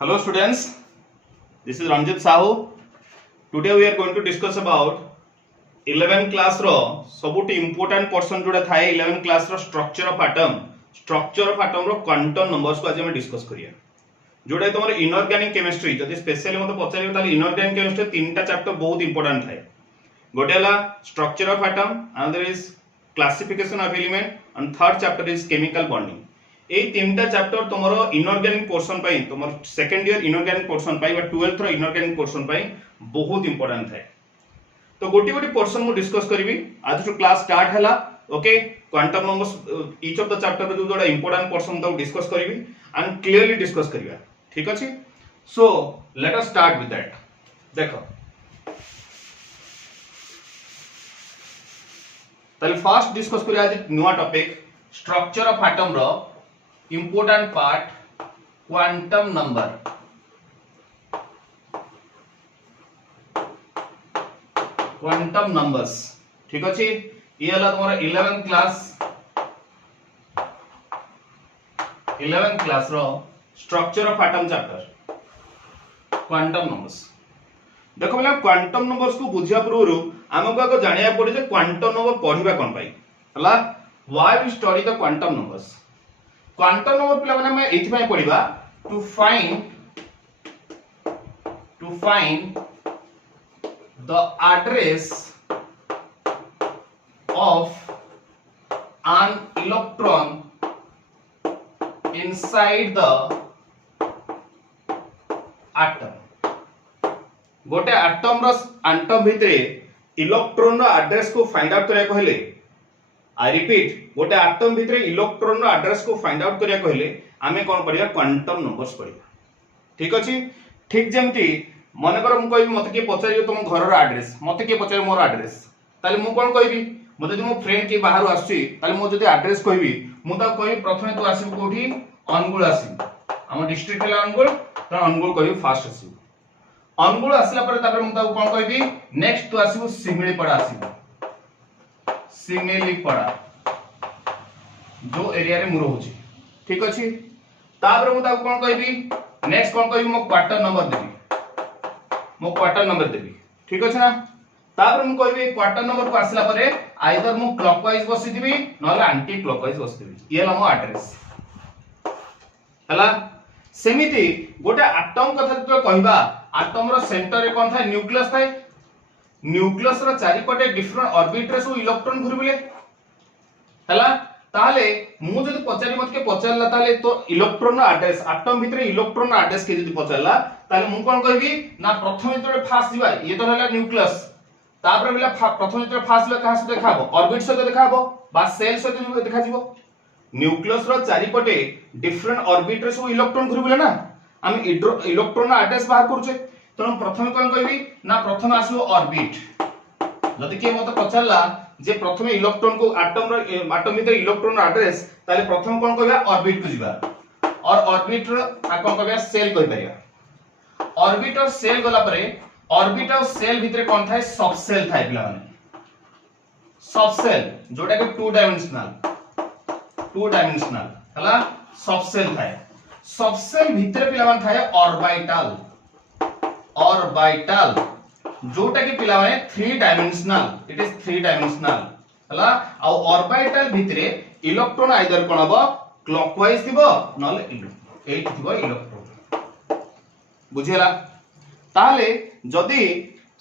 Hello students, this is Ranjit Sahu. Today we are going to discuss about 11th class row सबुटी important portion जोड़ा था 11th class row structure of atom row quantum numbers को आज हम discuss करिया जोड़ा तुम्हारे inorganic chemistry जदि specially मते पचारियो ताले inorganic chemistry तीनटा चैप्टर बहुत important थाए गोटे हला structure of atom, another is classification of element and third chapter is chemical bonding. এই তিনটা চ্যাপ্টার তোমার ইনঅর্গানিক পোরশন পাই তোমার সেকেন্ড ইয়ার ইনঅর্গানিক পোরশন পাই বা 12th র ইনঅর্গানিক পোরশন পাই বহুত ইম্पोर्टेंट थाए तो गोटी गोटी पोरशन मु डिस्कस करिवि आज टू क्लास स्टार्ट हला okay quantum numbers each of the chapter जो जोडा इंपोर्टेंट पोरशन तो डिस्कस करिवि एंड क्लियरली डिस्कस करिवा ठीक अछि so let us start with that देखो ताले फर्स्ट डिस्कस करिया आज new topic structure of atom रो important part quantum number quantum numbers ठीक अछि ये हला तुम्हारा 11th क्लास रो structure of atom chapter quantum numbers देखो बोला क्वांटम नंबर्स को बुझिया पूर्व हमको आगे जानिया पड़े जे क्वांटम नंबर पढ़िबा कोन पाई हला why we study the quantum numbers quantum number पिला माने मैं एथि पई पढ़िबा to find the address of an electron inside the atom गोटे एटम रो एटम भितरे इलेक्ट्रॉन रो एड्रेस को फाइंड आउट करिया कहले आई रिपीट गोटे एटम भितरे इलेक्ट्रॉन रो एड्रेस को फाइंड आउट करिया कहले आमे कोन करिया क्वांटम नंबर्स पढ़िबा ठीक अछि ठीक जेमति मन कर मु कहबी मते के पचारियो तुम घर रो एड्रेस मते के पचारियो मोर एड्रेस ताले मु कोन कहबी मते जदि मो फ्रेंड के बाहर आसी ताले मो जदि एड्रेस कहबी मु ता कहबी प्रथमे तू आसीबू कोठी अनुगुल आसीबू हम डिस्ट्रिक्ट हला अनुगुल त अनुगुल कहबी फास्ट आसीबू अनुगुल आसला पर तापर मु ता कोन कहबी नेक्स्ट तू आसीबू सिमिली पड़ा आसीबू सिमिली पड़ा जो एरिया रे मु रहउची ठीक अछि तापर मु ता कोन कहबी नेक्स्ट कोन कहबी मो क्वार्टर नंबर देबी मो क्वार्टर नंबर देबी ठीक अछि ना तापर मु कहबी क्वार्टर नंबर को आसला परे आइदर मु क्लॉकवाइज बसी दिबी नले एंटी क्लॉकवाइज बसी दिबी ये ल मो एड्रेस हला सेमिति गोटे एटम कथा तो कहबा एटम रो सेंटर रे कोन थाए न्यूक्लियस थाए न्यूक्लियस रो चारि पटे डिफरेंट ऑर्बिट रे सो इलेक्ट्रॉन घुरबिले हला ताले मु जदि पचारि मत के पचारला ताले तो इलेक्ट्रॉन रो एड्रेस एटम भितरे इलेक्ट्रॉन रो एड्रेस के जदि पचारला ताले मु कोन कहबी ना प्रथम जदि फास्ट दिबा ये तो हला न्यूक्लियस तापर बिला प्रथम जदि फास्ट ले कहा से देखाबो ऑर्बिट से देखाबो बा सेल से देखा जिवो न्यूक्लियस रो चारि पटे डिफरेंट ऑर्बिट रे सो इलेक्ट्रॉन घुरबिले ना हम इलेक्ट्रॉन रो एड्रेस बाहर करछे तो प्रथम कोन कहबी ना प्रथम आसीबो ऑर्बिट जदि के मते पचारला जे प्रथमे इलेक्ट्रॉन को एटम भीतर इलेक्ट्रॉन रो एड्रेस ताले प्रथम कोन कहबा ऑर्बिट को जिबा और ऑर्बिट रो आ कोन कहबा सेल कहि परिया ऑर्बिट और सेल गला परे ऑर्बिट और सेल भीतर कोन थाए सब सेल थाए पिला माने सब सेल जोटा के टू डायमेंशनल हला सब सेल थाए सब सेल भीतर पिला मान थाए ऑर्बिटल जोटा कि पिला माने 3 डायमेंशनल इट इज 3 डायमेंशनल हला आ ऑर्बिटल भितरे इलेक्ट्रॉन आइदर कोन हबो क्लॉकवाइज थिबो नले एट थिबो इलेक्ट्रॉन बुझियला ताले जदी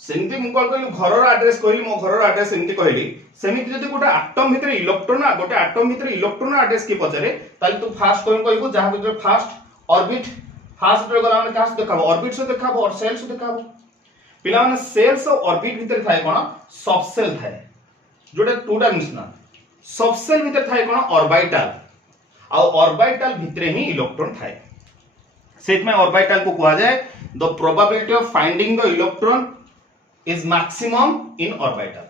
सेंति मु कॉल कहली घर रो एड्रेस कहली मो घर रो एड्रेस सेंति कहली सेमिति जदी गोटे एटम भितरे इलेक्ट्रॉन आ गोटे एटम भितरे इलेक्ट्रॉन रो एड्रेस के पचरे ताले तू फास्ट कोन कहबो जहा भितरे फास्ट ऑर्बिट फास्ट रे गला माने कास देखाबो ऑर्बिट से देखाबो और सेल से देखाबो पिला माने सेल्स और ऑर्बिट भीतर थाए कोन सब सेल थाए जोटा 2 डायमेंशनल सब सेल भीतर थाए कोन ऑर्बिटल आ ऑर्बिटल भीतर ही इलेक्ट्रॉन थाए सेट में ऑर्बिटल को कहा जाए the probability of finding the electron is maximum in orbital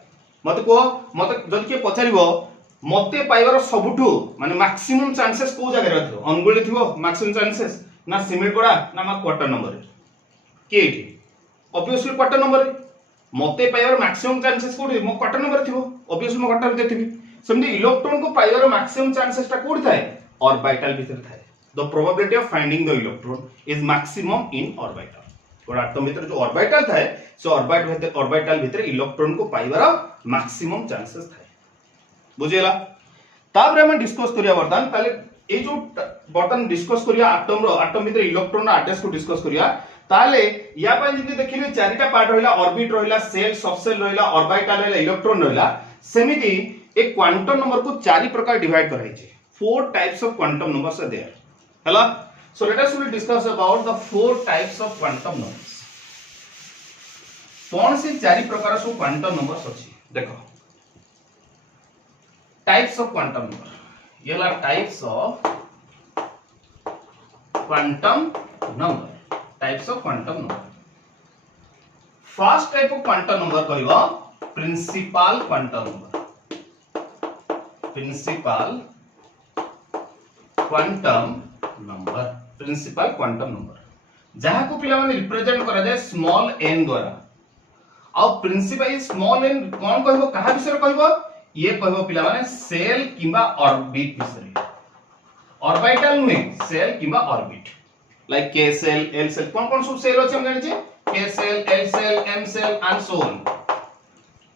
मते को मते जद के पचारिबो मते पाइबार सबुठु माने मैक्सिमम चांसेस को जगह रहथो अनगुली थिबो मैक्सिमम चांसेस ना सिमिल पड़ा ना मा क्वार्टर नंबर के ऑब्वियसली क्वार्टर नंबर मते पाइबार मैक्सिमम चांसेस कोडी मो क्वार्टर नंबर थिबो ऑब्वियसली मो क्वार्टर भीतर थिबी सेमती इलेक्ट्रॉन को पाइबार मैक्सिमम चांसेस ता कोडी थाए ऑर्बिटल भीतर थाए the probability of finding the electron is maximum in orbital. गोटे आटम भीतर जो ऑर्बिटल थाए से ऑर्बिटल भीतर इलेक्ट्रॉन को पाइबार मैक्सिमम चांसेस थाए बुझेला तापर हम डिस्कस करिया वर्तमान ताले ए जो बर्तन डिस्कस करिया आटम भीतर इलेक्ट्रॉन रो एड्रेस को डिस्कस करिया ताले या पय जति देखिले चारिटा पार्ट रहिला ऑर्बिट रहिला सेल सबसेल रहिला ऑर्बिटल रहिला इलेक्ट्रॉन रहिला सेमिति एक क्वांटम नंबर को चारि प्रकार डिवाइड कराई छै four types of quantum numbers are there हैला so let us will discuss about the four types of quantum numbers कौन से चारि प्रकार सब क्वांटम नंबर्स अछि देखो टाइप्स ऑफ क्वांटम नंबर ये ला types of quantum number first type of quantum number कहबो प्रिंसिपल क्वांटम नंबर जहां को पिला माने रिप्रेजेंट करा जाय स्मॉल n द्वारा आ प्रिंसिपल स्मॉल n कोन कहबो कहा विषय कहबो ये कहबो पिला माने सेल किबा ऑर्बिट विषय ऑर्बिटल में सेल किबा orbit like k shell l shell कोन सब सेल अछि हम जानि छी k shell l shell m shell and so on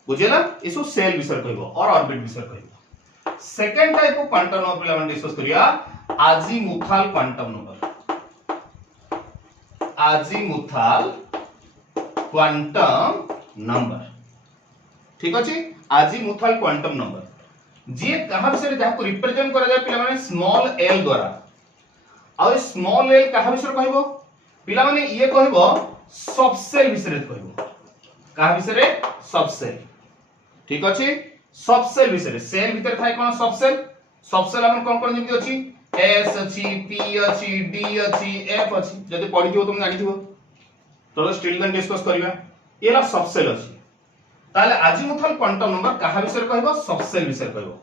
बुझेला इसो सेल विषय कहबो और ऑर्बिट विषय कहबो second type of quantum number पिला माने डिस्कस करिया azimuthal क्वांटम नंबर ठीक अछि azimuthal क्वांटम नंबर जे कहा विषय जहा को रिप्रेजेंट करा जाय पिला माने स्मॉल l द्वारा और स्मॉल l कहा विषय कहबो पिला माने ये कहबो सबसेल विषय कहबो कहा विषय सबसेल ठीक अछि सबसेल विषय सेल भीतर थाय कोन सबसेल हम कोन जेमि अछि s अछि p अछि d अछि f अछि जदि पढि दियो तुम जानि दियो तो स्टिल देन डिस्कस करिवा एला सबसेल अछि ताले azimuthal क्वांटम नंबर कहा विषय कहबो सबसेल विषय कहबो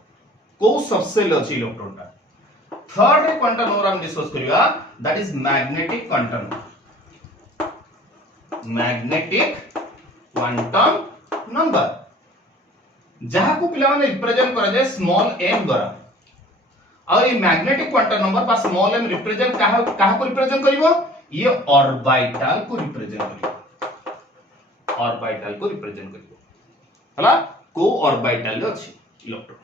को सबसेल अछि इलेक्ट्रॉन का थर्ड क्वांटम नंबर हम डिस्कस करिवा that is magnetic quantum number जहां को पिला माने रिप्रेजेंट करा जाय स्मॉल m द्वारा और ये मैग्नेटिक क्वांटम नंबर पर स्मॉल m रिप्रेजेंट कहा को रिप्रेजेंट करिवो ये ऑर्बिटल को रिप्रेजेंट करिवो हला को ऑर्बिटल अछि इलेक्ट्रॉन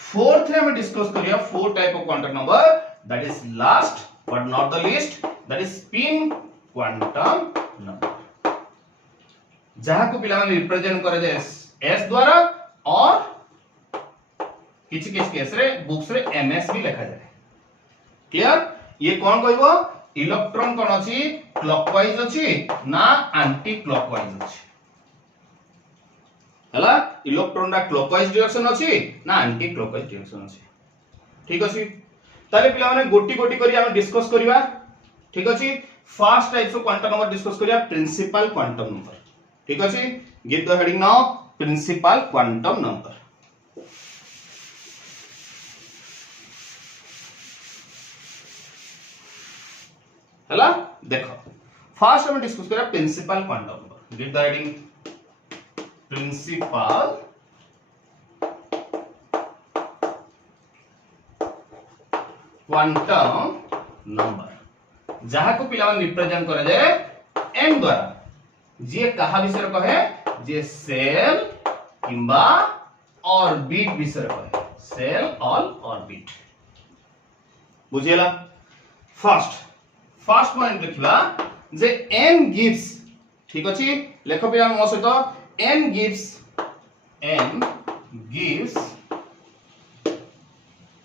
फोर्थ हम डिस्कस करिया four type of quantum number that is last but not the least that is spin quantum number जहां को पिला माने रिप्रेजेंट करा जाय s द्वारा और किछि केस रे बुक्स रे ms भी लिखा जाय क्लियर ये कोन कहबो इलेक्ट्रॉन कोन अछि क्लॉकवाइज अछि ना एंटी क्लॉकवाइज अछि हला इलेक्ट्रॉन रा क्लॉकवाइज डायरेक्शन अछि ना एंटी क्लॉकवाइज डायरेक्शन अछि ठीक अछि ताले पिला माने गोटी करी हम डिस्कस करिवा ठीक अछि first types of quantum number discuss करिया प्रिंसिपल क्वांटम नंबर ठीक अछि give the heading now principal quantum number हला देखो फर्स्ट हम डिस्कस करा principal quantum number give the heading principal quantum number जहां को पिला रिप्रेजेंट करा जाय m द्वारा जे कहा विषय कहे जे सेल किंबा ऑर्बिट विषय कहे सेल और ऑर्बिट बुझेला फर्स्ट पॉइंट देखिला जे n गिव्स ठीक अछि लेखो पिया मो सहित n gives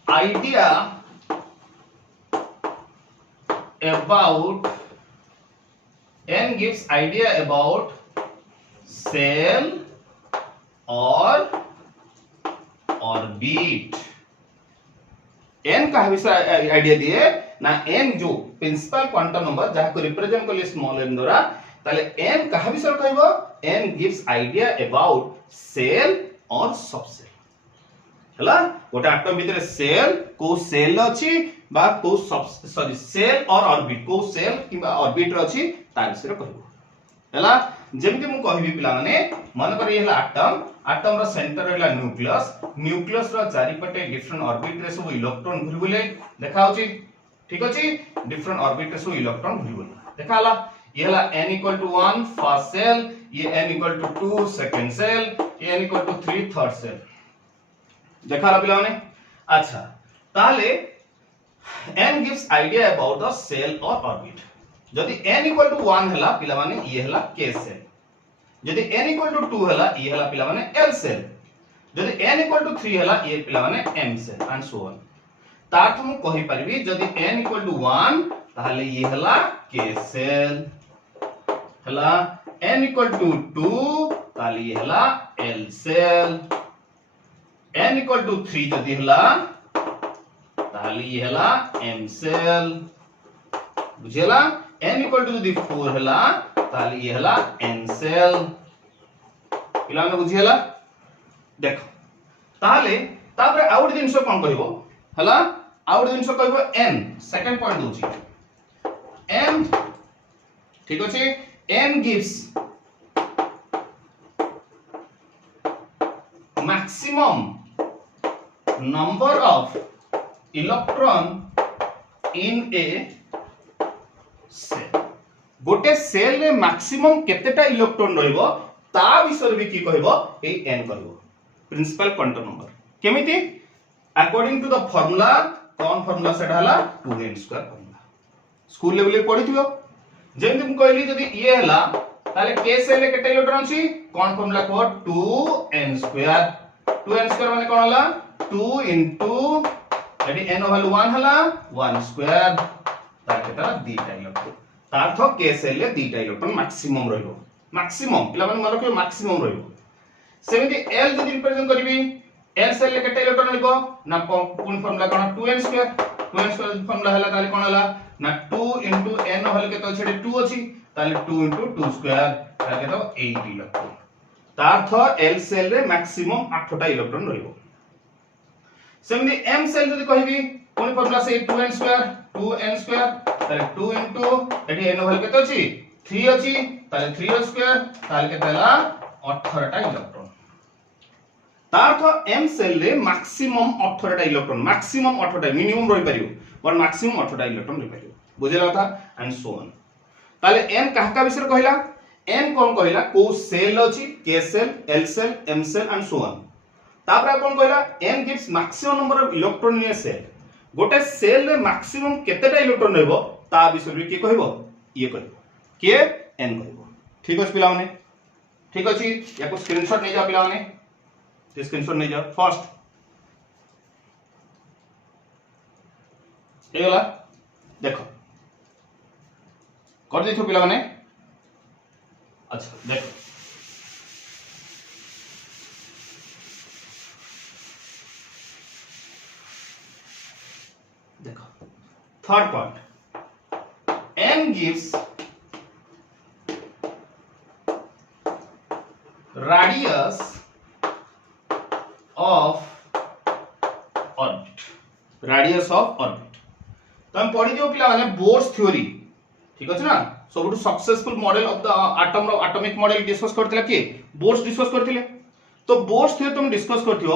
idea about cell or orbit n का विषय आइडिया दिए ना n जो प्रिंसिपल क्वांटम नंबर जहां को रिप्रेजेंट करले स्मॉल n द्वारा ताले n का विषय कहबो n gives idea about shell और सबसेल हला गोटे एटम भीतर सेल को सेल अछि बा को सॉरी सेल और ऑर्बिट को सेल किबा ऑर्बिट अछि ता विषय कहबो हला जेमति मु कहबी पिला माने मन कर ये हला एटम रो सेंटर रहला न्यूक्लियस रो चारि पटे डिफरेंट ऑर्बिट रे सब इलेक्ट्रॉन घुरबुले देखा होची ठीक अछि डिफरेंट ऑर्बिट रे सो इलेक्ट्रॉन घुरिबो देखा हला ये हला n equal to 1 first shell ये n equal to 2 second shell ये n equal to 3 third shell देखा हला पिला माने अच्छा ताले n gives idea about the cell or orbit जदि n इक्वल टू 1 हला पिला माने ये हला k सेल जदि n इक्वल टू 2 हला ये हला पिला माने l सेल जदि n इक्वल टू 3 हला ये पिला माने m shell and so on तार तुम कहि परबी जदि n इक्वल टू 1 ताले ये हला k सेल हला n इक्वल टू 2 ताले ये हला l shell n equal to 3 जदि हला ताले ये हला m सेल बुझेला n इक्वल टू जदि 4 हला ताले ये हला n सेल पिला ने बुझेला देखो ताले तापर आउट दिनसो कोन कहबो हला आउट दिनसो कहबो n सेकंड पॉइंट दोची n ठीक अछि n gives maximum number of electron in a cell गोटे सेल रे मैक्सिमम केतेटा इलेक्ट्रॉन रहइबो ता विषय भी की कहबो ए n कहबो प्रिंसिपल क्वांटम नंबर केमिति अकॉर्डिंग टू द फार्मूला कोन फार्मूला सेटा हला 2n square formula school level पे पढिथियो जेंति हम कहली जदी ये हला ताले k सेल रे केते इलेक्ट्रॉन छी कोन फार्मूला को 2n स्क्वायर माने कोन हला 2 into यदि n वैल्यू 1 हला 1 स्क्वायर ता केता दीटा इलेक्ट्रॉन ता अर्थ k सेल रे दीटा इलेक्ट्रॉन मैक्सिमम रहइबो मैक्सिमम पिला माने मानो के मैक्सिमम रहइबो सेमिति l जदी रिप्रेजेंट करबी l सेल रे केते इलेक्ट्रॉन रहइबो ना कोन फार्मूला कोन 2n स्क्वायर फार्मूला हला ताले कोन हला ना 2 into n हल के तो छेडे 2 अछि ताले 2 into 2 स्क्वायर ताले तो 8 इलेक्ट्रॉन ता अर्थ l सेल रे मैक्सिमम 8 टा इलेक्ट्रॉन रहइबो सेमिति m सेल जदी कहबी कोन फार्मूला से 2n स्क्वायर ताले 2 into एठी n हल के तो अछि 3 अछि ताले 3 स्क्वायर ताले के तला 18 टा इलेक्ट्रॉन ता अर्थ m सेल रे मैक्सिमम 18 टा इलेक्ट्रॉन मैक्सिमम 18 टा मिनिमम रहि परियो और मैक्सिमम 18 टा इलेक्ट्रॉन रहि परियो बुझेला था एंड सो ऑन ताले n काहा का विषय कहला n कोन कहला को सेल अछि k shell l shell m shell and so on तापर कोन कहला n gives maximum number of electron in a shell गोटे सेल रे मैक्सिमम केतेटा इलेक्ट्रॉन रहबो ता विषय रे की कहबो ये कहबो k n कहबो ठीक अछि पिला माने ठीक अछि याको स्क्रीनशॉट नै जा पिला माने ते स्क्रीनशॉट नै जा फर्स्ट एला देखो कर देखो पिला माने अच्छा देखो देखो third point n gives radius of orbit radius of orbit तो हम पढ़ी जो पिला माने बोर्स थ्योरी ठीक अछि ना सबटु successful model of the atom रो एटॉमिक मॉडल डिस्कस करथिला के बोर्स डिस्कस करथिले तो बोर्स थ्योरी तुम डिस्कस करथियो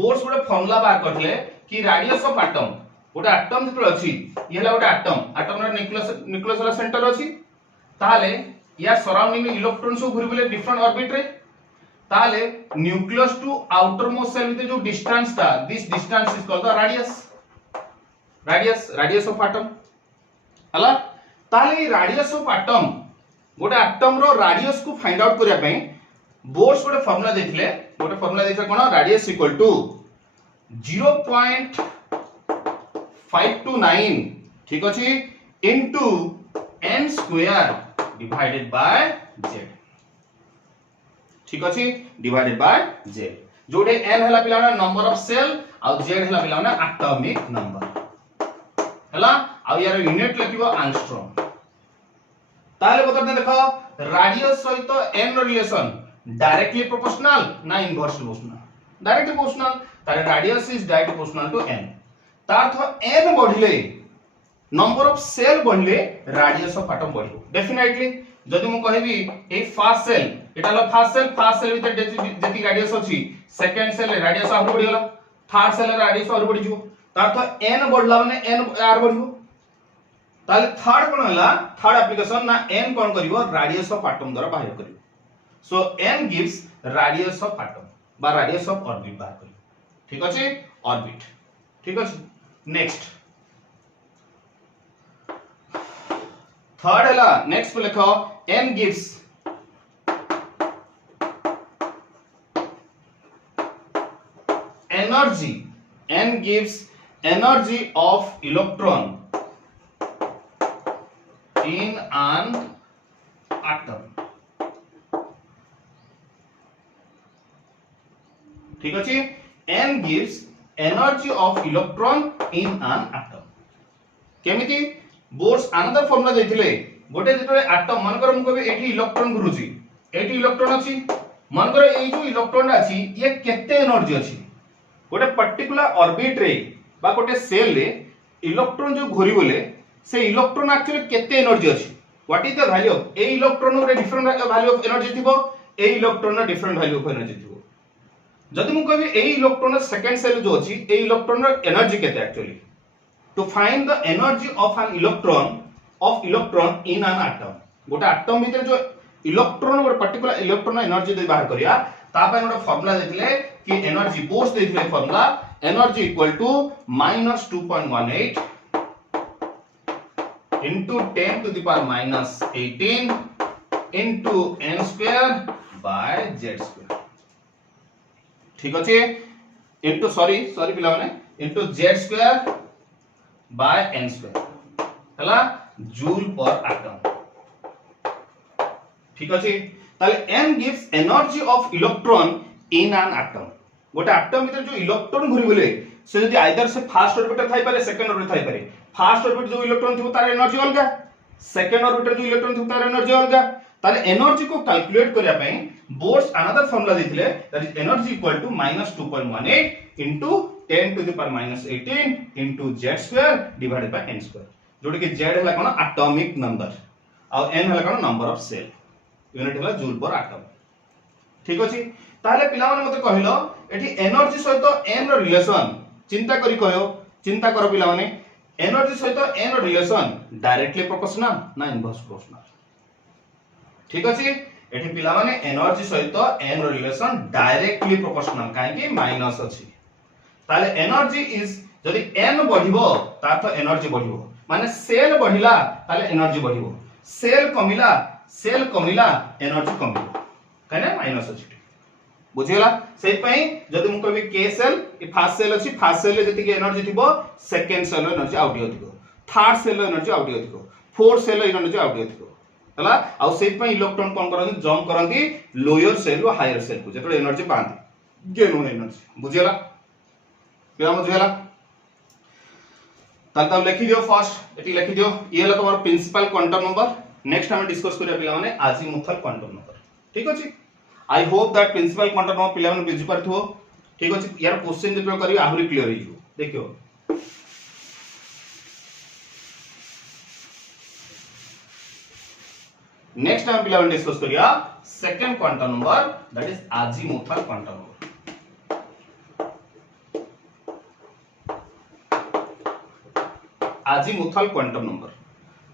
बोर्स गोटे फार्मूला बाहर करथिले कि रेडियस ऑफ एटम गोटे एटम जतो अछि ये हला गोटे एटम रो न्यूक्लियस वाला सेंटर अछि ताले या सराउंडिंग में इलेक्ट्रॉन सब घुरि बोले डिफरेंट ऑर्बिट रे ताले nucleus to outer most shell with जो डिस्टेंस था this distance is called the radius of atom हला ताले रेडियस ऑफ एटम गोटे एटम रो रेडियस को फाइंड आउट करिया पई बोर्स गोटे फार्मूला देखले कोन रेडियस इक्वल टू 0.529 ठीक अछि into n square divided by z ठीक अछि डिवाइडेड बाय z जोडे n हला पिलाना नंबर ऑफ सेल आ z हला पिलाना एटॉमिक नंबर हला आ यार यूनिट लिखिबो एंगस्ट्रॉम ताले बतरते देखो रेडियस सहित n रो रिलेशन डायरेक्टली प्रोपोर्शनल ना इनवर्सली प्रोपोर्शनल डायरेक्टली प्रोपोर्शनल तारे radius is directly proportional to n ता अर्थ n बढ़िले नंबर ऑफ सेल बढ़िले रेडियस ऑफ एटम बढ़िबो डेफिनेटली जदि मु कहबी ए फर्स्ट सेल एटा ल फर्स्ट सेल विथ जति रेडियस अछि सेकंड सेल रेडियस आहुर बढ़ि गेला थर्ड सेल रेडियस आहुर बढ़ि जिवो ता अर्थ n बढ़ला माने n आर बढ़िबो ताले थर्ड कोन हला थर्ड एप्लीकेशन ना n कोन करिवो रेडियस ऑफ एटम द्वारा बाहर करिवो so n gives radius of atom बा रेडियस ऑफ ऑर्बिट बाहर करिवो ठीक अछि ऑर्बिट ठीक अछि नेक्स्ट थर्ड हला नेक्स्ट पे लिखो n gives energy n gives energy of electron in an atom ठीक अछि n gives energy of electron in an atom केमिति बोर्स अनदर फॉर्मूला देथिले गोटे जेतले एटम मन कर हम कहबे एठी इलेक्ट्रॉन घुरुची एठी इलेक्ट्रॉन अछि मन कर एई जो इलेक्ट्रॉन अछि ये केते एनर्जी अछि गोटे पर्टिकुलर ऑर्बिट रे बा गोटे सेल रे इलेक्ट्रॉन जो घुरी बोले से इलेक्ट्रॉन एक्चुअली केते एनर्जी अछि what is the value of a electron रे डिफरेंट वैल्यू ऑफ एनर्जी थिबो ए इलेक्ट्रॉन रे डिफरेंट वैल्यू ऑफ एनर्जी थिबो जदि मु कहबी ए इलेक्ट्रॉन सेकंड सेल जो अछि ए इलेक्ट्रॉन रे एनर्जी केते actually to find the energy of an electron in an atom गोटे एटम भीतर जो इलेक्ट्रॉन गोटे पर्टिकुलर इलेक्ट्रॉन एनर्जी दे बाहर करिया ता पय गोटे फार्मूला देथिले कि एनर्जी बोर्स देथिले formula energy equal to -2.18 into 10 to the power minus 18 into n square by z square ठीक अछि into सॉरी पिला माने into z square by n square हला जूल पर एटम ठीक अछि ताले n gives energy of electron in an atom गोटे एटम भीतर जो इलेक्ट्रॉन घुरी बोले से यदि आइदर से फर्स्ट ऑर्बिटर थाई पारे सेकंड ऑर्बिटर थाई पारे फर्स्ट ऑर्बिट जो इलेक्ट्रॉन थिबो तार एनर्जी अलगा सेकंड ऑर्बिटर जो इलेक्ट्रॉन थिबो तार एनर्जी अलगा ताले एनर्जी को कैलकुलेट करिया पई बोर्स अनदर फार्मूला दिथिले that is energy equal to -2.18 into 10 to the power -18 into z square divided by n square जोडे कि z हला कोन एटॉमिक नंबर आ n हला कोन नंबर ऑफ सेल यूनिट हला जूल पर एटम ठीक अछि ताले पिला माने मते कहिलो एठी एनर्जी सहित n रो रिलेशन चिंता करी कहियो चिंता करो पिला माने एनर्जी सहित n रो रिलेशन डायरेक्टली प्रोपोर्शनल ना इनवर्स प्रोपोर्शनल ठीक अछि एठी पिला माने एनर्जी सहित n रो रिलेशन डायरेक्टली प्रोपोर्शनल काहे कि माइनस अछि ताले एनर्जी इज जदि n बढ़िबो ता तो एनर्जी बढ़िबो माने सेल बढ़िला ताले एनर्जी बढ़िबो सेल कमिला एनर्जी कमिबो काहे माइनस अछि बुझियला सेहि पई जदि मु कहबी k सेल ए फर्स्ट सेल अछि फर्स्ट सेल रे जति के एनर्जी थिबो सेकंड सेल रे एनर्जी आउट दियो थर्ड सेल रे एनर्जी आउट दियो फोर्थ सेल रे एनर्जी आउट दियो हला आ सेहि पई इलेक्ट्रॉन कोन करन jump करंती lower cell row higher cell को जेतो एनर्जी पांती गेन होन एनर्जी बुझियला क्या बुझियला ताल तब लिखि दियो फर्स्ट एटी लिखि दियो ये हला तोर प्रिंसिपल क्वांटम नंबर नेक्स्ट हम डिस्कस करिया पिला माने अजीमुथल क्वांटम नंबर ठीक अछि I hope that principal quantum number पिला माने बुझि परथो ठीक अछि यार क्वेश्चन जे करी आहुरी क्लियर हिजो देखियो नेक्स्ट हम पिला माने डिस्कस करिया second quantum number that is azimuthal quantum number azimuthal quantum number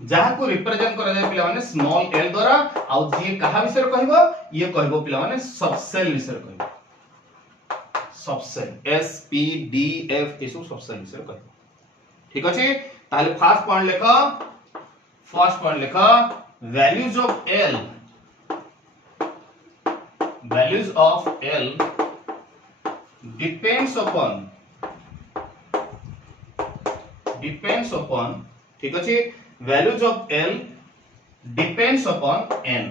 जहा को रिप्रेजेंट करा जाय पिला माने स्मॉल l द्वारा आ जे कहा विषय कहबो ये कहबो पिला माने सबसेल विषय कहबो subshell s p d f एसो सबसेल विषय कहबो ठीक अछि ताले फर्स्ट पॉइंट लेखा values of l depends upon ठीक अछि values of l depends upon n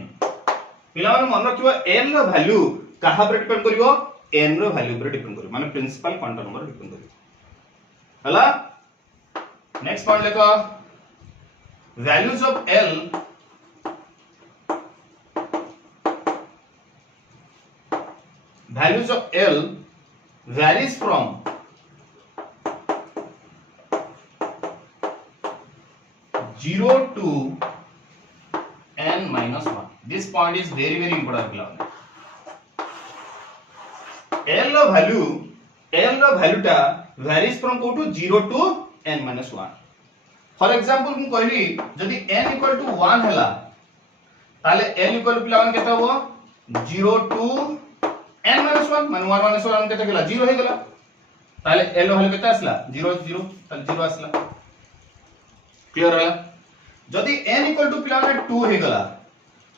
पिला माने मन रखिबो l रो वैल्यू कहा पर डिपेंड करिवो n रो वैल्यू पर डिपेंड करिवो माने प्रिंसिपल क्वांटम नंबर डिपेंड करिवो हला नेक्स्ट पॉइंट लेखा values of l varies from 0 to n minus 1. This point is very very important. L value ta varies from 0 to n minus 1. For example मु कहली जदी n equal to 1 हैला ताले l equal पिला माने केता हो 0 to n minus 1 माने 1 minus 1 केता गेला 0 हे गेला ताले l व्याल्यू केता आसला 0 0 ताले 0 आसला क्लियर है जदी n इक्वल टू पिला माने 2 हे गेला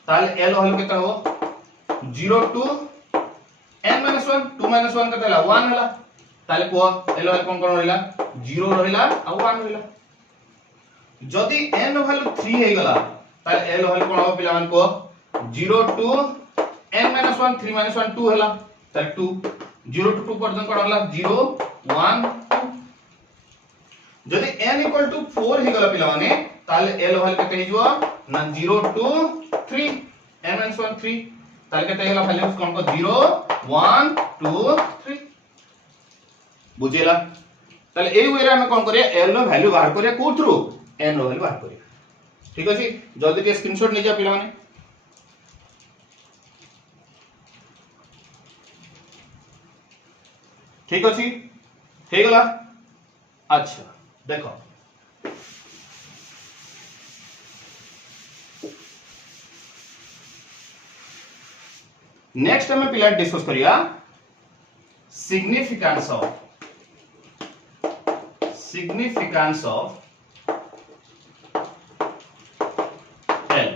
ताले l व्याल्यू केता हो 0 टू n माइनस 1 2 माइनस 1 केता हला 1 हला ताले को l व्याल्यू कोन कोन रहिला 0 रहिला आ 1 रहिला जदी n व्याल्यू 3 हे गेला ताले l व्याल्यू कोन हो पिला मान को 0 टू n माइनस 1 3 माइनस 1 2 हला ताले 2 0 टू 2 पर्यंत कोन हला 0 1 2 जदी n इक्वल टू 4 हे गेला पिला माने ताले l व्याल्यू केते हिजो ना 0 टू 3 n माइनस 1 3 ताले केते गेला वैल्यू कोन को 0 1 2 3 बुझेला ताले एई वे रे हम कोन करिया l रो वैल्यू बाहर करिया को थ्रू n रो वैल्यू बाहर करिया ठीक अछि जल्दी के स्क्रीनशॉट ले जा पिला माने ठीक अछि हे गेला अच्छा देखो नेक्स्ट हमें पिला डिस्कस करिया significance of L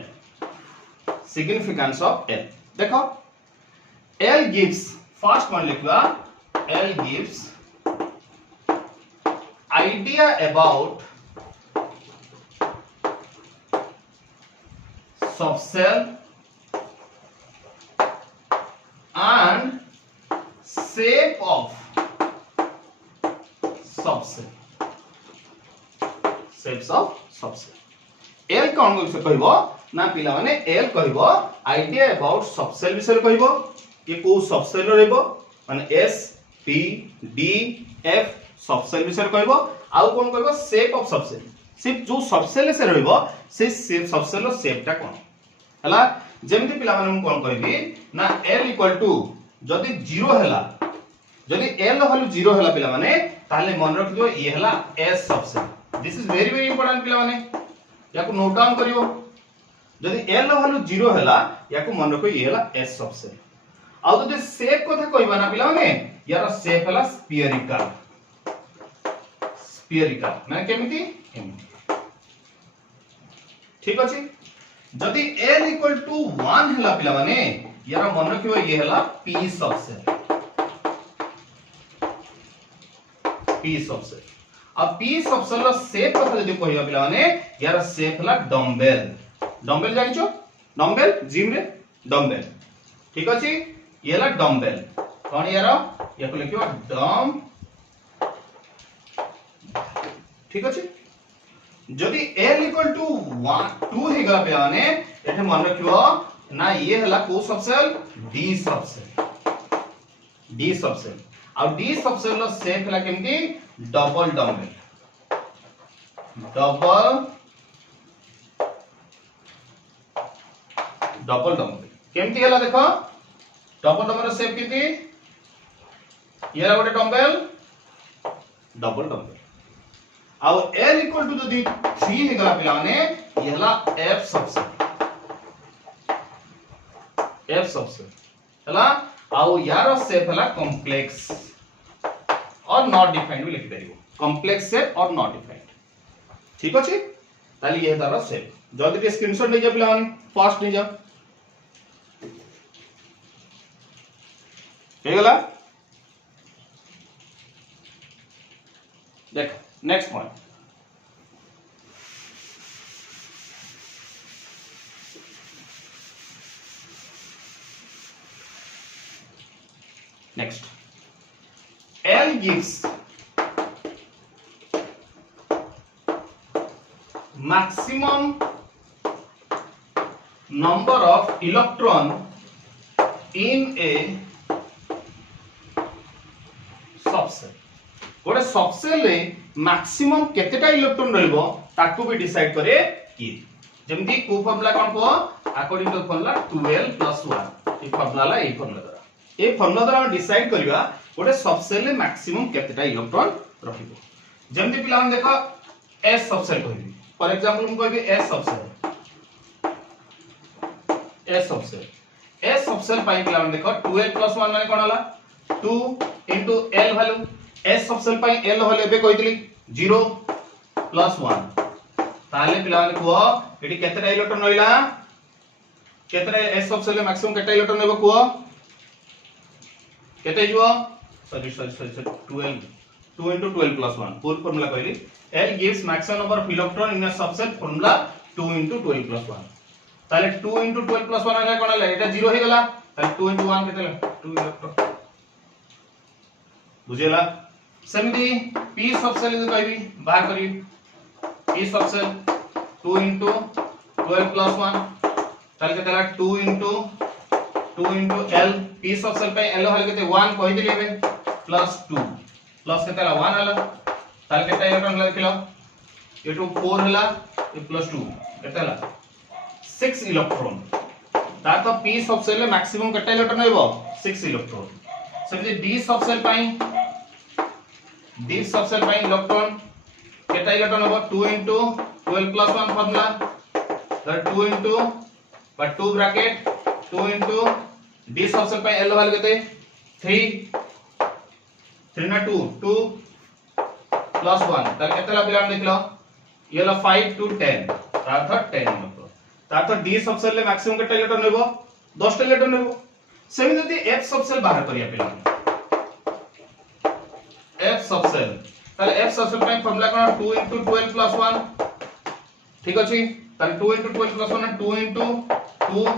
significance of L देखो L gives first one लिखवा L gives idea about subcell and shape of subcell shapes of subcell L कोन को कहबो ना पिला माने L कहबो आइडिया अबाउट सबसेल विषय कहबो ये को सबसेल रहबो माने S P D F subshell विषय कहबो आउ कोन कहबो शेप ऑफ सबसेल शेप जो सबसेल से रहबो से शेप सबसेल रो शेपटा कोन हला जेमति पिला माने कोन कहबी ना L इक्वल टू जदी 0 हला जदी L वैल्यू 0 हला पिला माने ताले मन रख दियो ये हला S subshell this is very very important पिला माने याको नोट डाउन करियो जदी L वैल्यू 0 हला याको मन रखो ये हला S सबसेल आ जदी शेप कथा कहबा ना पिला माने यार शेप हला स्फीयरिकल माने केमिति एमिति ठीक अछि जदी L इक्वल टू 1 हला पिला माने यार मन रखियो ये हला P सबसेल अब P सबसेल रो शेप कथा जदी कहबा पिला माने यार शेप हला डम्बेल जानिचो डम्बेल जिम रे डम्बेल ठीक अछि ये हला डम्बेल कोन यार याको लिखियो डम ठीक अछि जदी L इक्वल टू 1 2 हे गला पे माने एठे मन रखियो ना ये हला को सबसेल D सबसेल और D सबसेल रो शेप हला केमती डबल डम्बेल केमती हला देखो डबल डम्बेल रो शेप केती ये हला गोटे डम्बेल डबल डम्बेल आउ L इक्वल टू जदी 3 हे गला पिला माने ये हला F सबसेल हला आउ यार शेप हला कॉम्प्लेक्स और नॉट डिफाइंड भी लिख देरियो कॉम्प्लेक्स शेप और नॉट डिफाइंड ठीक अछि ताली ये तार शेप जल्दी के स्क्रीनशॉट ले जा पिला माने फास्ट ले जा हे गला देखो next point next L gives maximum number of electron in a subcell गोटे सबसेल रे मैक्सिमम केतेटा इलेक्ट्रॉन रहइबो ताकू भी डिसाइड करे कि जेमति को फार्मूला कोन को अकॉर्डिंग टू फार्मूला 12 + 1 ए फार्मूला द्वारा हम डिसाइड करबा गोटे सबसेल रे मैक्सिमम केतेटा इलेक्ट्रॉन रहिबो जेमति पिला हम देखो S सबसेल कहबी फॉर एग्जांपल हम कहबे एस सबसेल एस सबसेल पाई पिला मन देखो 2l + 1 माने कोन हला 2 * l वैल्यू एस सबसेल पाई l वैल्यू एबे कहितली 0 + 1 ताले पिला मन को एटी केतेटा इलेक्ट्रॉन रहिला केतेटा एस सबसेल मैक्सिमम केतेटा इलेक्ट्रॉन नेबो को केते जीवो सॉरी 12 2 * 12 + 1 फुल फार्मूला कहली L gives maximum number of electron in a subset formula 2 * 12 + 1 ताले 2 * 12 + 1 आले कोन आले एटा 0 हे गला ताले 2 * 1 केते 2 इलेक्ट्रॉन बुझेला सेमिति p सबसेल कहबी बाहर करी p सबसेल 2 * 12 + 1 ताले केते 2 * l p सबसेल पे l हल केते 1 कहि दिले बे +2 प्लस केते 1 आला ताले केते इलेक्ट्रॉन लिखलो ये 4 हला ये +2 केते हला 6 इलेक्ट्रॉन ता तो p सबसेल मैक्सिमम केते इलेक्ट्रॉन हेबो 6 इलेक्ट्रॉन सेमिति d सबसेल पाई इलेक्ट्रॉन केते इलेक्ट्रॉन हेबो 2 * 12 + 1 फार्मूला तर 2 but 2 bracket 2 * d subshell pi l value केते 3 ना 2 + 1 ताले केतेला पिला देखलो ये ला 5 to 10 ताथ 10 मतलब ताथ d सबसेल ले मैक्सिमम केटा इलेक्ट्रॉन नेबो 10 टा इलेक्ट्रॉन नेबो सेमी जदी f सबसेल बाहर करिया पिला f सबसेल ताले f सबसेल पे फार्मूला कोन 2 * 12 + 1 ठीक अछि ताले 2 * 12 + 1 2 * 2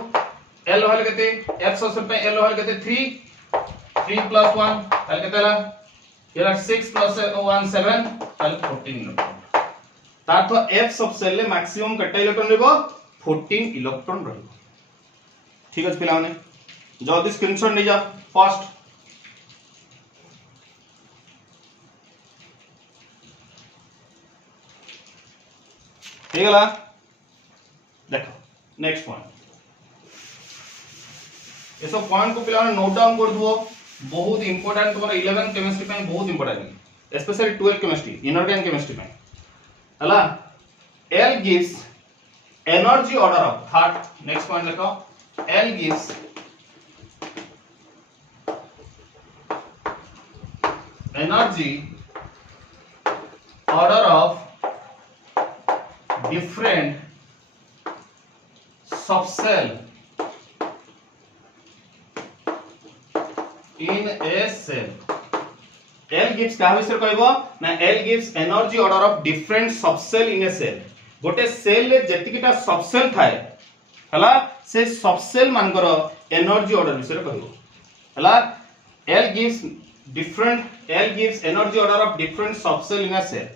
l वैल्यू केते f सबसेल पे l वैल्यू केते 3 + 1 ताले केतेला ये 6 + 1 7 ताले 14 इलेक्ट्रॉन तातो f सबसेल ले मैक्सिमम केटा इलेक्ट्रॉन रहबो 14 इलेक्ट्रॉन रहबो ठीक अछि पिला माने जल्दी स्क्रीनशॉट ले जा फास्ट ठीक है देखो नेक्स्ट पॉइंट ये सब पॉइंट को पिला नोट डाउन कर दो बहुत इंपोर्टेंट तुम्हारा 11 केमिस्ट्री पे बहुत important specially 12 chemistry inorganic chemistry पे हला L gives energy order of third next point देखो L gives energy order of different subcell in a cell L gives का विषय कहबो ना L gives energy order of different subcell in a cell गोटे cell ले जेतिकिटा subshell थाए हला से सबसेल मानकर एनर्जी ऑर्डर विषय कहबो हला L gives energy order of different subcell in a cell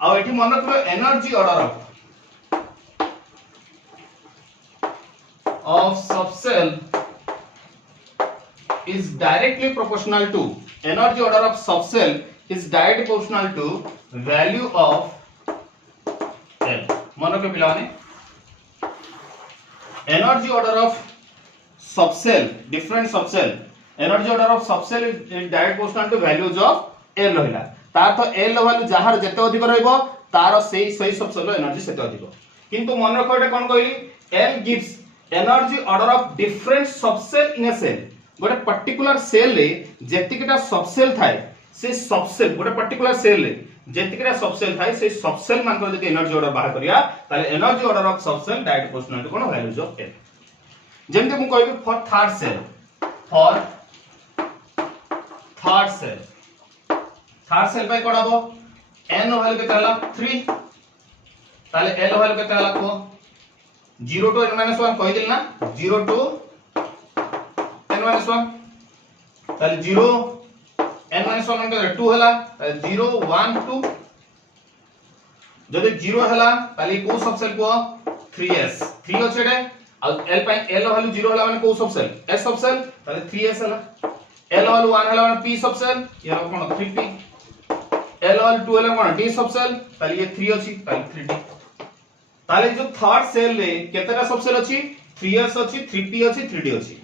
आ एठी मन रखलो energy order of subcell is directly proportional to energy order of subcell is directly proportional to value of L मन के पिलाने energy order of subcell different subcell energy order of subcell is direct proportional to values of L रहिला तार तो L value जहार जते अधिक रहइबो तार सही सबसेल एनर्जी सेते अधिक किंतु मन रखोटे कोन कहली L gives energy order of different subcell in a cell गोटे पर्टिकुलर सेल ले जेतिकिटा सबसेल थाए से सबसेल गोटे पर्टिकुलर सेल ले जेतिकिटा सबसेल थाए से सबसेल मानकर जदि एनर्जी ऑर्डर बाहर करिया ताले energy order of subshell direct proportional to कोन वैल्यूज ऑफ L जेमते मु कहबी फॉर थर्ड सेल पे कोन हबो n वैल्यू केते हला 3 ताले L वैल्यू केते हला को 0 to n - 1 कहि दिल ना 0 to n - 1 ताले 0 n - 1 के 2 हला ताले 0 1 2 जदि 0 हला ताले को सबसेल को 3s 3 अछि आ L पे L वैल्यू 0 हला माने को सबसेल s सबसेल ताले 3s हला L वैल्यू 1 हला माने p सबसेल या कोन 3p L वैल्यू 2 हला कोन d सबसेल ताले ये 3 अछि ताले 3d ताले जो थर्ड सेल ले केतेटा सबसेल अछि 3s अछि 3p अछि 3d अछि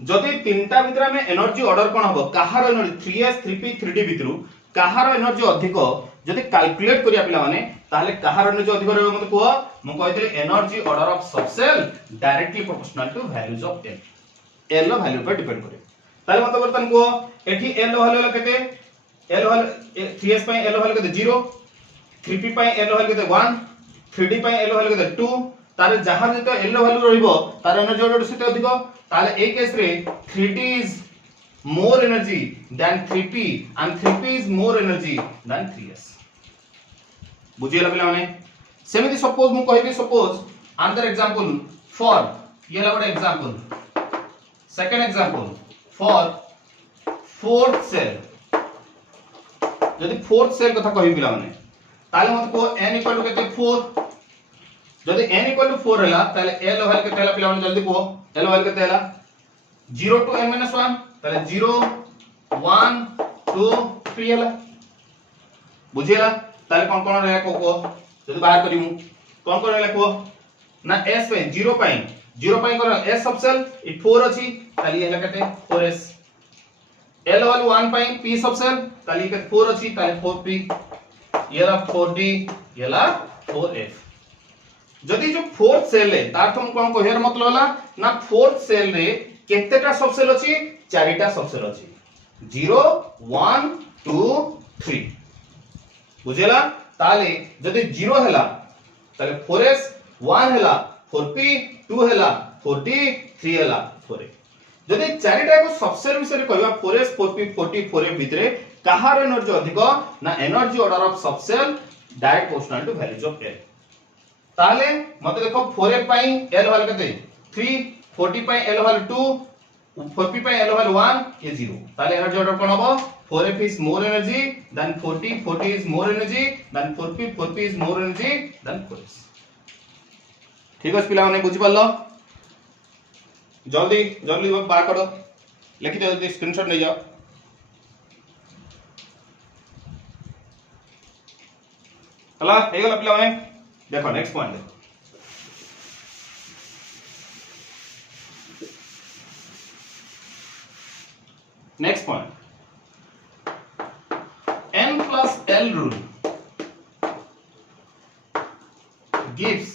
जदि तीनटा भितर में एनर्जी ऑर्डर कोन हबो काहार energy 3s 3p 3d भितरु काहार energy अधिक जदि कैलकुलेट करिया पिला माने ताहले काहार एनर्जी अधिक रहबो मते को मु कहितले energy order of subshell directly proportional to values of L L रो वैल्यू पर डिपेंड करे ताले मते बर्तन को एठी एल रो वैल्यू केते एल वैल्यू 3s पय एल वैल्यू केते 0 3p पय एल वैल्यू केते 1 3d पय एल वैल्यू केते 2 तारे जहार जते एल रो वैल्यू रहइबो तार एनर्जी ऑर्डर सेते अधिक ताले ए केस रे 3d is more energy than 3p and 3p is more energy than 3s बुझियला पिला माने सेमिति सपोज मु कहबी सपोज अनदर एग्जांपल फॉर ये ला बडा example second example for fourth shell जदि फोर्थ सेल कथा कहबी पिला माने ताले मत को n इक्वल टू केते 4 जदि n इक्वल टू 4 हैला ताले l वैल्यू केते हैला पिला माने जल्दी को l वैल्यू केते हैला 0 to n - 1 ताले 0 1 2 3 हैला बुझियला ताले कोन रहला को जदि बाहर करिमु कोन रहला को ना s पे 0 पे कर s सबसेल इ 4 अछि ताले हैला कते 4s l वाली 1 पे p सबसेल ताले के 4 अछि ताले 4p येला 4d येला 4f जदि जो फोर्थ सेल है तार तुम कोन कहर मतलब होला ना फोर्थ सेल रे केतेटा सबसेल अछि चारिटा सबसेल अछि 0 1 2 3 बुझेला ताले जदि 0 हैला ताले 4s 1 हैला 4p 2 हैला 4d 3 हैला 4a जदि चारिटा को सबसेल विषय कहबा 4s 4p 4t 4a भितरे काहार एनर्जी अधिक ना energy order of subshell direct proportional to values of l ताले मते देखो 4a पई l वैल्यू कते 3 4t पई l वैल्यू 2 4p पई l वैल्यू 1 ये 0 ताले एनर्जी ऑर्डर कोन हबो 4f is more energy than 4t is more energy than 4p is more energy than 4s ठीक है पिला माने बुझि पल्लो जल्दी जल्दी बाहर करो लिखि दे जल्दी स्क्रीनशॉट ले जाओ हला हे गला पिला माने देखो नेक्स्ट पॉइंट देखो next point n plus l rule gives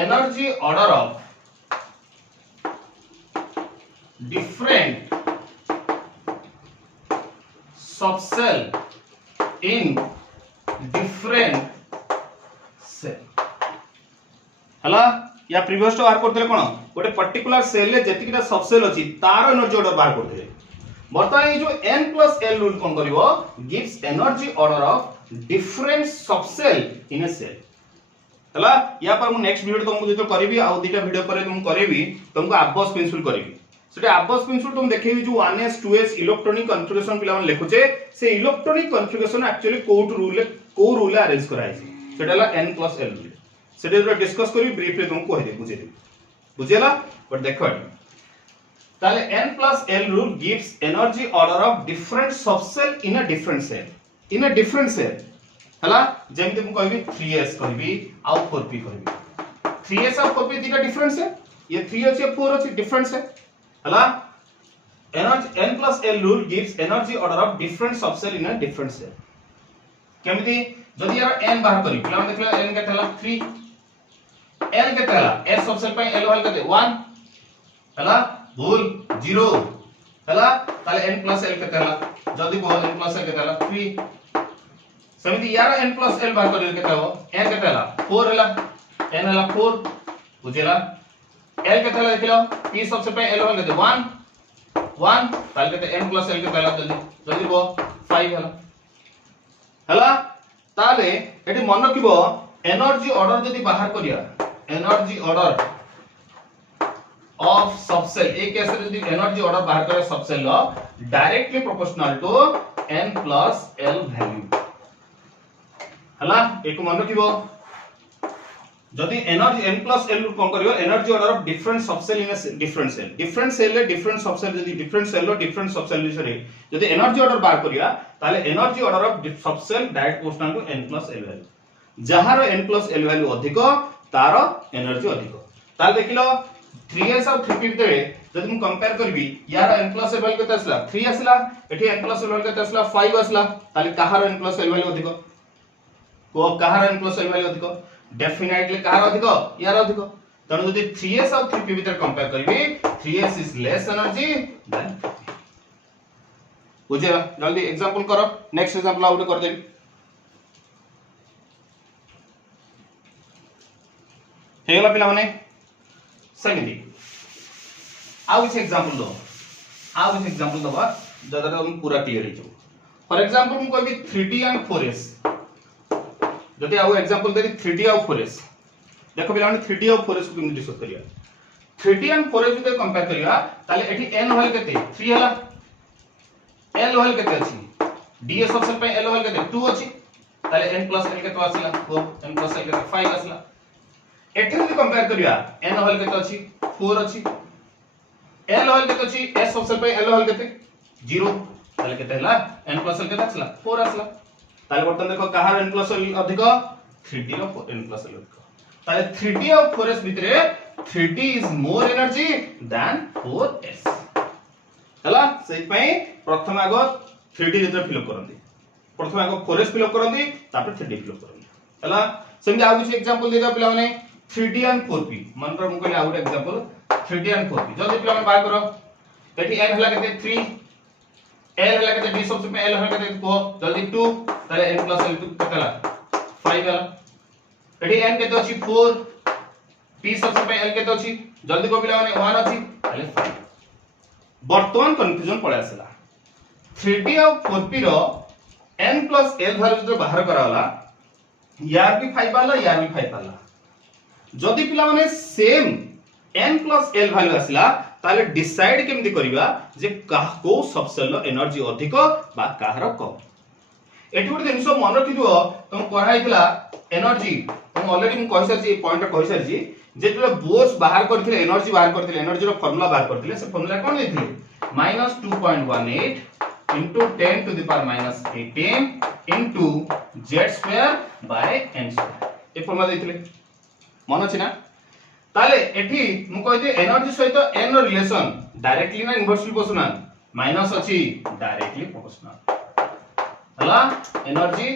energy order of different subcell in different cell हला या प्रीवियस तो बाहर करथले कोन गोटे पर्टिकुलर सेल ले जेतिकिटा सबसेल अछि तार एनर्जी ऑर्डर बाहर करथले बर्तमान ये जो n plus l रूल कोन करिवो gives energy order of different subshell in a shell हला या पर मु नेक्स्ट वीडियो तुमको जेतो करबी आ दुटा वीडियो पर तुम करबी तुमको अबस पेंसिल करबी सेटा अबस पेंसिल तुम देखेबी जो 1s 2s इलेक्ट्रॉनिक कॉन्फ़िगरेशन पिला मन लिखुचे से इलेक्ट्रॉनिक कॉन्फ़िगरेशन एक्चुअली को रूल अरेंज कराई छै सेटा ला n plus l रूल सेटा जो डिस्कस करी ब्रीफली तुमको कहि दे बुझे दे बुझेला बट देखो ताले n plus l rule gives energy order of different subcell in a different cell हला जेमते मु कहबी 3s कहबी आ 4p कहबी 3s और 4p दिटा डिफरेंट है ये 3 अछि 4 अछि डिफरेंट है हला energy n plus l rule gives energy order of different subcell in a different cell केमिति जदि यार n बाहर करी पिला देखला n के थला 3 l के थला s सबसेल पे l वाला कते 1 हला भूल 0 हला ताले n plus l के थला जदि को n plus l के थला 3 समिति यार n plus l बाहर करी केते हो n के थला 4 हला n हला 4 बुझेला l के थला देखलो p सबसे पे l वाला कते 1 ताले कते n plus l के थला जल्दी को 5 हला हला ताले एटी मन रखिबो एनर्जी ऑर्डर जदि बाहर करिया एनर्जी ऑर्डर ऑफ सबसेल एक केस रे यदि एनर्जी ऑर्डर बाहर करे सबसेल लो directly proportional to n plus l value हला एक मन रखिबो जदि एनर्जी n plus l कोन करियो energy order of different subshell in a different shell ले डिफरेंट सबसेल जदि डिफरेंट सेल लो डिफरेंट सबसेल विषय जदि एनर्जी ऑर्डर बाहर करिया ताले energy order of subshell direct proportional to n plus l value जहार n plus l वैल्यू अधिक तार एनर्जी अधिक ताले देखिलो 3s और 3p भितरे जदि मु कंपेयर करबी यार n प्लस l वैल्यू केते असला 3 असला एठी n प्लस l वैल्यू केते असला 5 असला ताले कहार n प्लस l वैल्यू अधिक को कहार n प्लस l वैल्यू अधिक डेफिनेटली कहार अधिक यार अधिक तनु जदि 3s और 3p भीतर कंपेयर करबी 3s is less energy then बुझे जल्दी एग्जांपल करो नेक्स्ट एग्जांपल आउट कर देबी हेगला पिला माने सेमिति आउ किछ एग्जांपल दो आउ किछ एग्जांपल दबा जदा हम पूरा क्लियर हो जाऊ फॉर एग्जांपल हम कहबी 3d एंड 4s जदि आउ एग्जांपल देली 3d और 4s देखो पिला माने 3d और 4s को केमि डिस्कस करिया 3d एंड 4s जदि कंपेयर करिया ताले एठी n होल केते 3 हला l होल केते अछि ds ऑप्शन पे l होल केते 2 अछि ताले n प्लस l केते आसिला 4 n प्लस l केते 5 आसिला एठी जदि कंपेयर करिया n होल केते अछि 4 अछि l होल केते अछि s ऑप्शन पे l होल केते 0 ताले केते हला n प्लस l केते आसिला 4 आसिला ताले बर्तन देखो कहार n प्लस l अधिक 3d और n प्लस l अधिक ताले 3d और 4s भितरे 3d is more energy then 4s हला सेहि पई प्रथम आगो 3d भितर फिल करंदी प्रथम आगो 4s फिल करंदी तापर 3d फिल करंदी हला सेमि आ कुछ एग्जांपल दे दियो पिला माने 3d एंड 4p मन पर मु कहले आ good example 3d and 4p जल्दी पिला माने बाय करो एठी n हला केते 3 l हला केते d सबसे पे l हला केते को जल्दी 2 ताले n प्लस l 2 केतला 5 हला एठी n केते अछि 4 p सबसे पे l केते अछि जल्दी को पिला माने 1 अछि ताले 5 वर्तमान कंफ्यूजन पळे आसला 3d और 4p रो n प्लस l वैल्यू जो बाहर कराला यार भी 5 वाला यार भी 5 वाला जदि पिला माने same n plus l value आसला ताले डिसाइड केमति करिवा जे को सबसेल एनर्जी अधिक बा काहर कम एठी गोटे जिंस मन रखिदियो तुम पढाइतला एनर्जी तुम ऑलरेडी मु कहि सारछि पॉइंट कहि सारछि जेतले बोर्स बाहर करथिले एनर्जी बाहर करथिले एनर्जी रो फार्मूला बाहर करथिले से formula cone देथिले -2.18 into 10 to the power minus 18 into z square by n square ए फार्मूला देथिले मन अछि ना ताले एठी मु कहिते एनर्जी सहित n रो रिलेशन डायरेक्टली ना इनवर्सली प्रोपोर्शनल माइनस अछि डायरेक्टली प्रोपोर्शनल हला एनर्जी